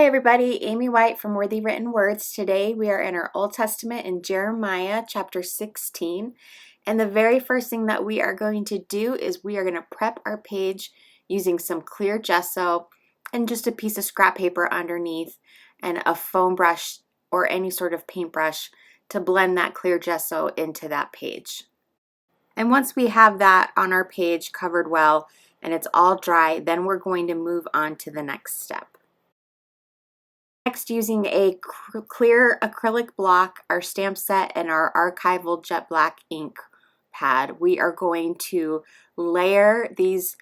Hi everybody, Amy White from Worthy Written Words. Today we are in our Old Testament in Jeremiah chapter 16. And the very first thing that we are going to do is we are going to prep our page using some clear gesso and just a piece of scrap paper underneath and a foam brush or any sort of paintbrush to blend that clear gesso into that page. And once we have that on our page covered well and it's all dry, then we're going to move on to the next step. Next, using a clear acrylic block, our stamp set, and our Archival Jet Black Ink pad, we are going to layer these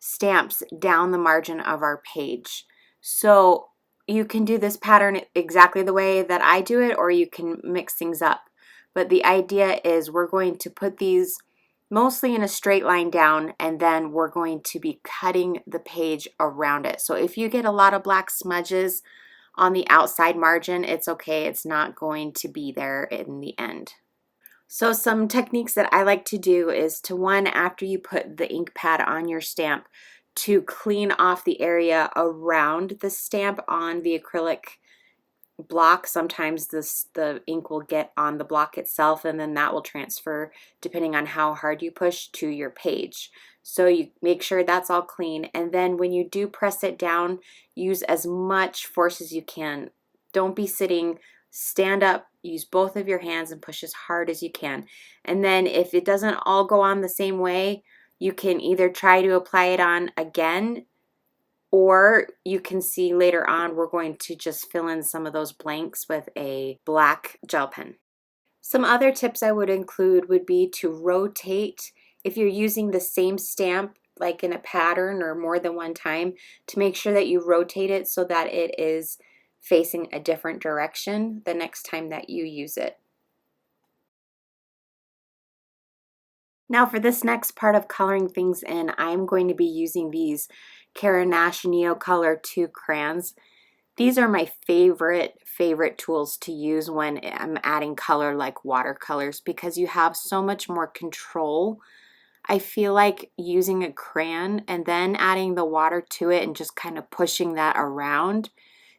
stamps down the margin of our page. So you can do this pattern exactly the way that I do it, or you can mix things up. But the idea is we're going to put these mostly in a straight line down, and then we're going to be cutting the page around it. So if you get a lot of black smudges on the outside margin, it's okay. It's not going to be there in the end. So some techniques that I like to do is to, one, after you put the ink pad on your stamp, to clean off the area around the stamp on the acrylic block. Sometimes the ink will get on the block itself, and then that will transfer depending on how hard you push to your page. So you make sure that's all clean, and then when you do press it down, use as much force as you can. Don't be sitting. Stand up, use both of your hands and push as hard as you can. And then if it doesn't all go on the same way, you can either try to apply it on again, or you can see later on we're going to just fill in some of those blanks with a black gel pen. Some other tips I would include would be to rotate if you're using the same stamp like in a pattern or more than one time, to make sure that you rotate it so that it is facing a different direction the next time that you use it. Now for this next part of coloring things in, I'm going to be using these Kara Nash Neocolor 2 crayons. These are my favorite tools to use when I'm adding color like watercolors, because you have so much more control. I feel like using a crayon and then adding the water to it and just kind of pushing that around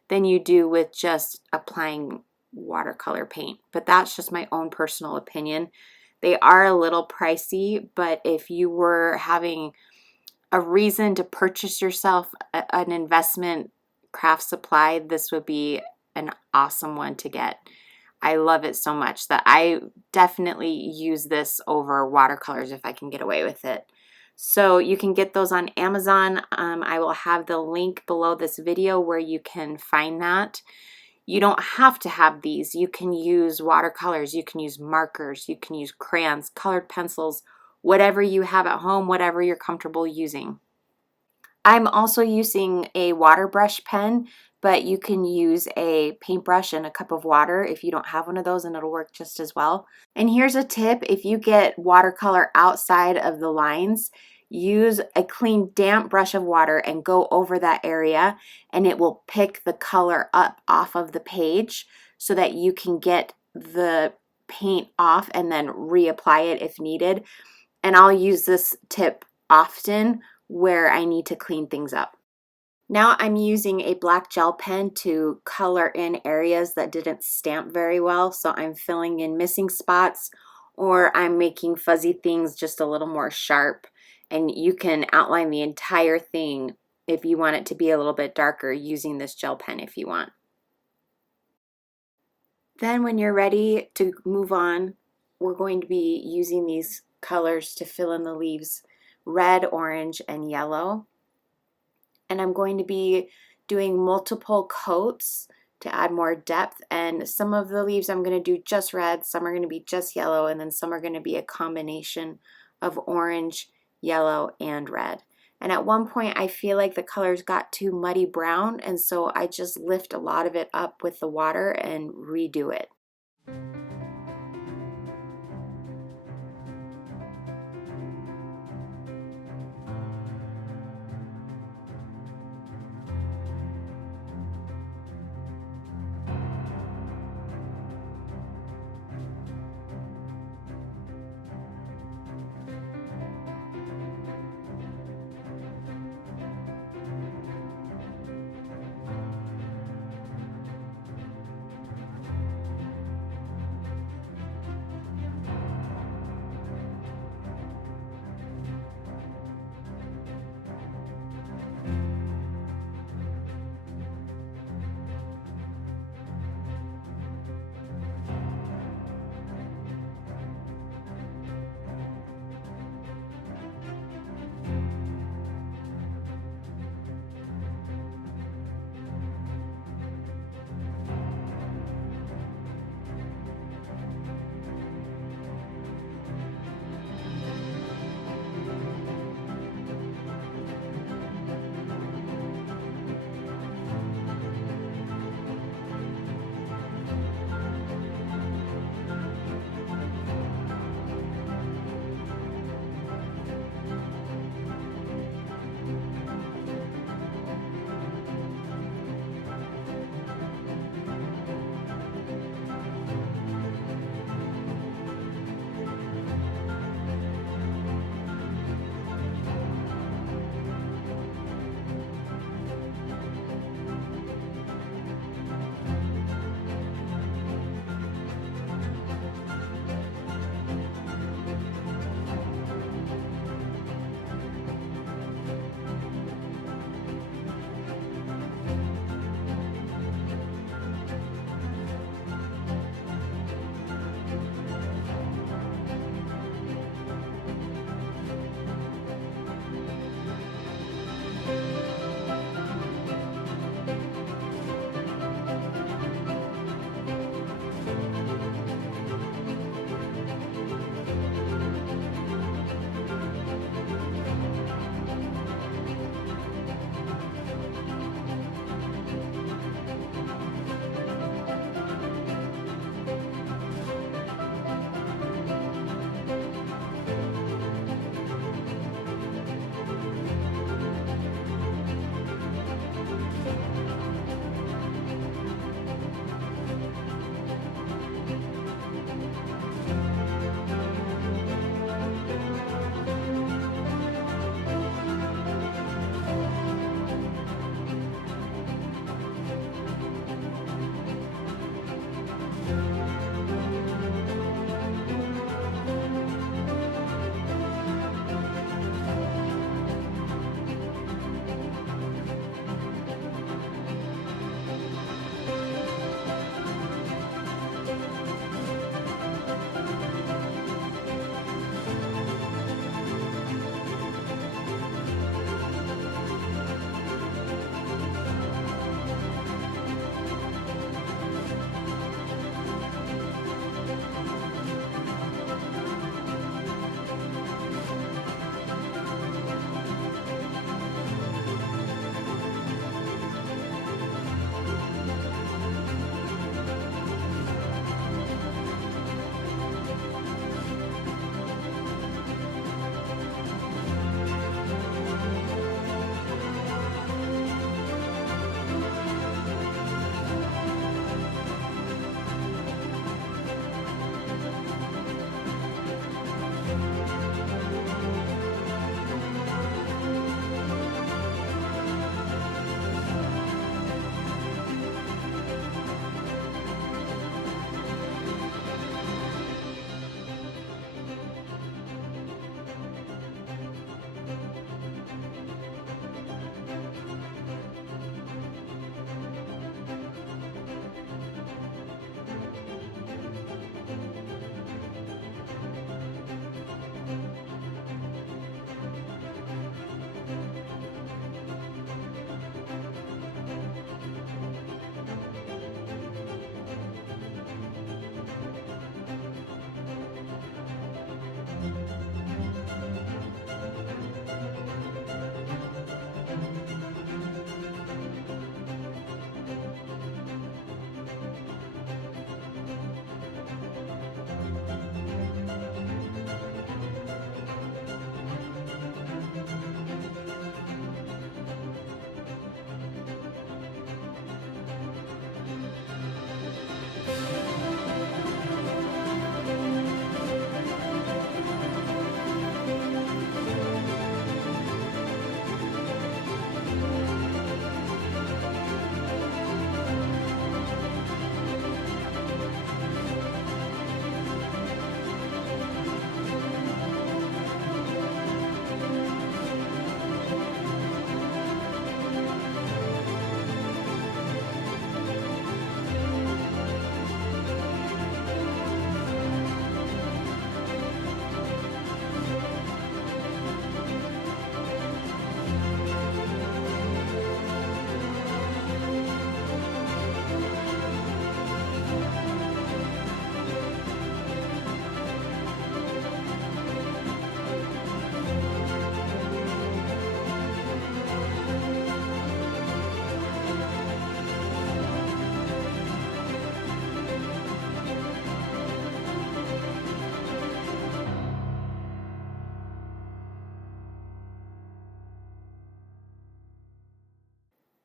than you do with just applying watercolor paint. But that's just my own personal opinion. They are a little pricey, but if you were having a reason to purchase yourself an investment craft supply, this would be an awesome one to get. I love it so much that I definitely use this over watercolors if I can get away with it. So you can get those on Amazon. I will have the link below this video where you can find that. You don't have to have these. You can use watercolors, you can use markers, you can use crayons, colored pencils, whatever you have at home, whatever you're comfortable using. I'm also using a water brush pen, but you can use a paintbrush and a cup of water if you don't have one of those, and it'll work just as well. And here's a tip: if you get watercolor outside of the lines, use a clean damp brush of water and go over that area, and it will pick the color up off of the page so that you can get the paint off and then reapply it if needed. And I'll use this tip often where I need to clean things up. Now I'm using a black gel pen to color in areas that didn't stamp very well. So I'm filling in missing spots, or I'm making fuzzy things just a little more sharp. And you can outline the entire thing if you want it to be a little bit darker using this gel pen if you want. Then when you're ready to move on, we're going to be using these colors to fill in the leaves: red, orange, and yellow. And I'm going to be doing multiple coats to add more depth, and some of the leaves I'm going to do just red, some are going to be just yellow, and then some are going to be a combination of orange, yellow, and red. And at one point I feel like the colors got too muddy brown, and so I just lift a lot of it up with the water and redo it.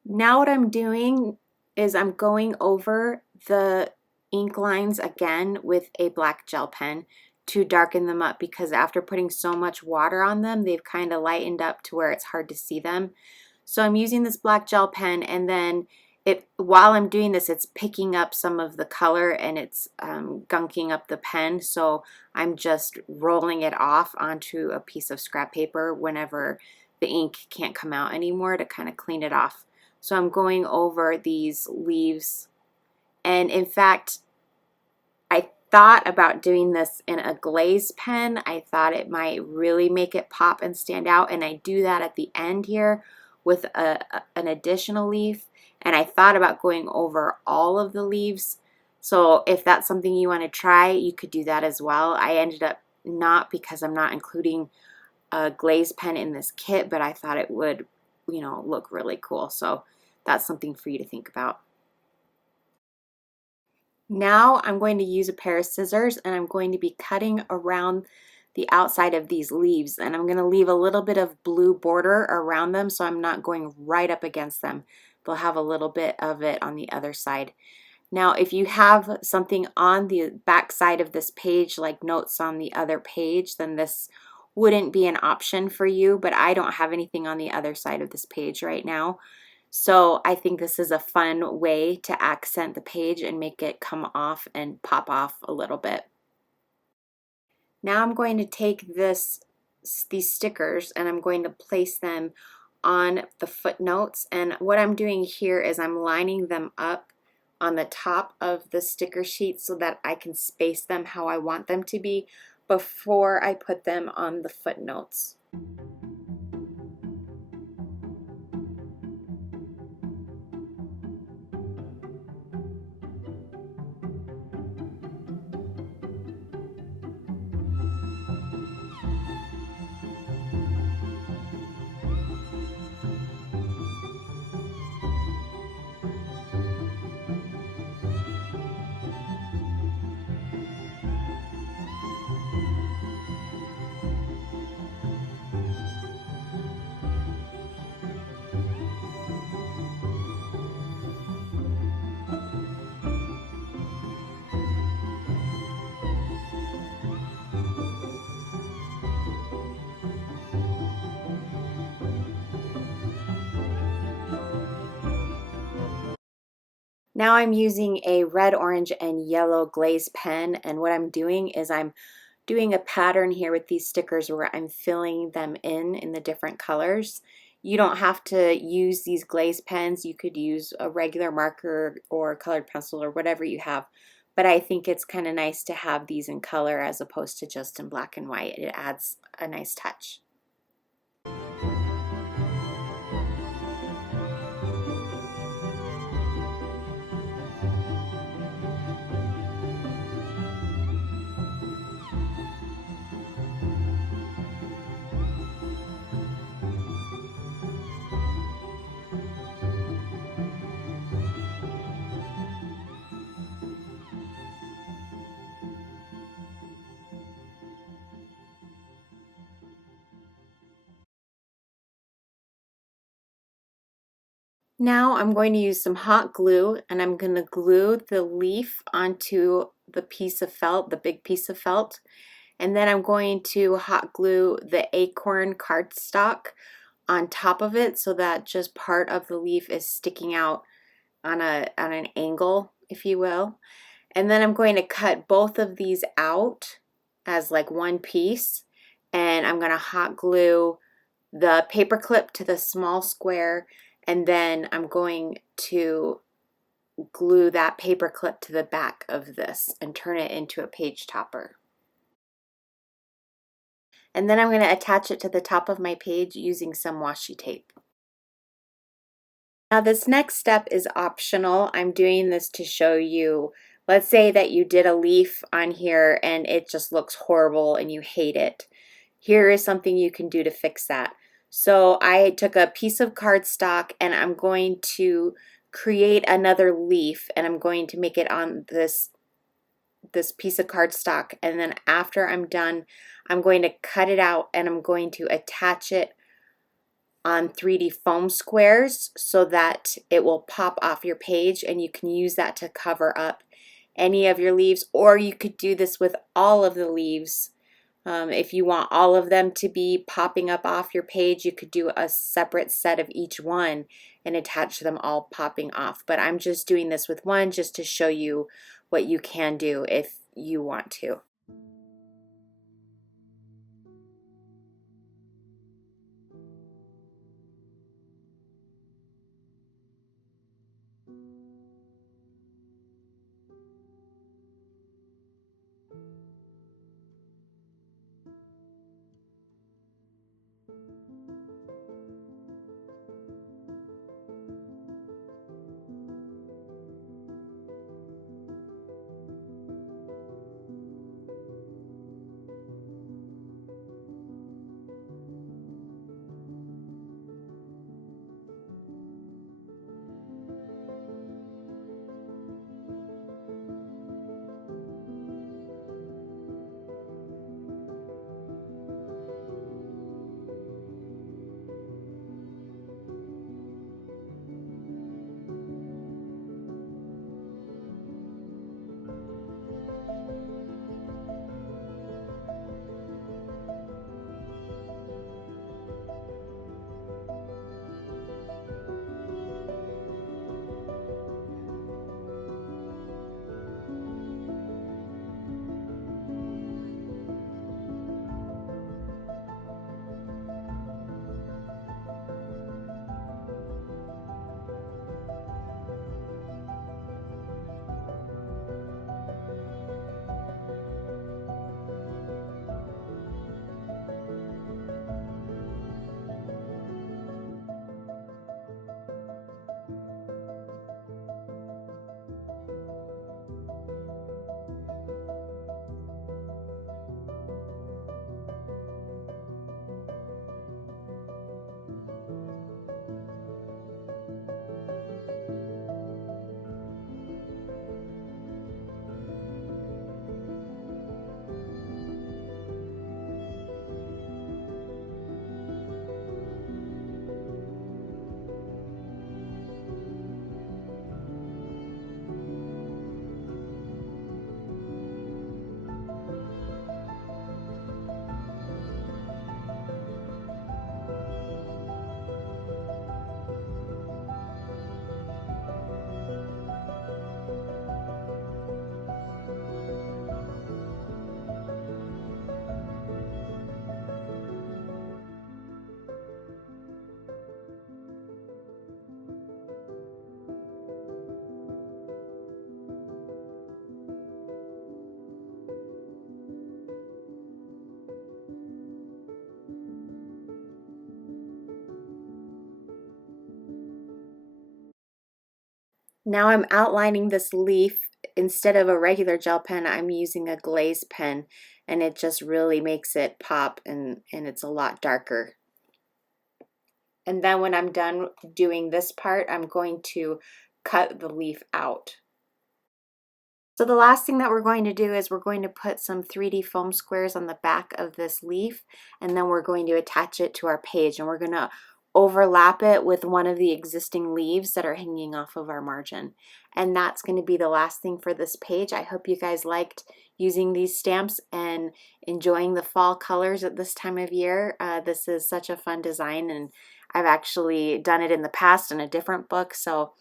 Now what I'm doing is I'm going over the ink lines again with a black gel pen to darken them up, because after putting so much water on them, they've kind of lightened up to where it's hard to see them. So I'm using this black gel pen, and then while I'm doing this, it's picking up some of the color and it's gunking up the pen. So I'm just rolling it off onto a piece of scrap paper whenever the ink can't come out anymore, to kind of clean it off. So I'm going over these leaves, and in fact, I thought about doing this in a glaze pen. I thought it might really make it pop and stand out, and I do that at the end here with an additional leaf, and I thought about going over all of the leaves. So if that's something you want to try, you could do that as well. I ended up not, because I'm not including a glaze pen in this kit, but I thought it would, you know, look really cool. So that's something for you to think about. Now I'm going to use a pair of scissors, and I'm going to be cutting around the outside of these leaves, and I'm going to leave a little bit of blue border around them so I'm not going right up against them. They'll have a little bit of it on the other side. Now if you have something on the back side of this page, like notes on the other page, then this wouldn't be an option for you, but I don't have anything on the other side of this page right now. So I think this is a fun way to accent the page and make it come off and pop off a little bit. Now I'm going to take these stickers, and I'm going to place them on the footnotes. And what I'm doing here is I'm lining them up on the top of the sticker sheet so that I can space them how I want them to be before I put them on the footnotes. Now I'm using a red, orange, and yellow glaze pen, and what I'm doing is I'm doing a pattern here with these stickers where I'm filling them in the different colors. You don't have to use these glaze pens. You could use a regular marker or colored pencil or whatever you have, but I think it's kind of nice to have these in color as opposed to just in black and white. It adds a nice touch. Now I'm going to use some hot glue, and I'm going to glue the leaf onto the piece of felt, the big piece of felt, and then I'm going to hot glue the Acorn cardstock on top of it so that just part of the leaf is sticking out on an angle, if you will. And then I'm going to cut both of these out as like one piece, and I'm going to hot glue the paper clip to the small square, and then I'm going to glue that paper clip to the back of this and turn it into a page topper. And then I'm going to attach it to the top of my page using some washi tape. Now this next step is optional. I'm doing this to show you, let's say that you did a leaf on here and it just looks horrible and you hate it. Here is something you can do to fix that. So I took a piece of cardstock, and I'm going to create another leaf, and I'm going to make it on this piece of cardstock, and then after I'm done, I'm going to cut it out and I'm going to attach it on 3D foam squares so that it will pop off your page, and you can use that to cover up any of your leaves, or you could do this with all of the leaves. If you want all of them to be popping up off your page, you could do a separate set of each one and attach them all popping off. But I'm just doing this with one just to show you what you can do if you want to. Now I'm outlining this leaf. Instead of a regular gel pen, I'm using a glaze pen, and it just really makes it pop, and it's a lot darker. And then when I'm done doing this part, I'm going to cut the leaf out. So the last thing that we're going to do is we're going to put some 3D foam squares on the back of this leaf, and then we're going to attach it to our page, and we're going to overlap it with one of the existing leaves that are hanging off of our margin. And that's going to be the last thing for this page. I hope you guys liked using these stamps and enjoying the fall colors at this time of year. This is such a fun design, and I've actually done it in the past in a different book, so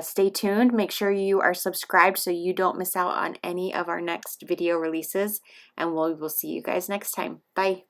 stay tuned. Make sure you are subscribed so you don't miss out on any of our next video releases, and we will see you guys next time. Bye.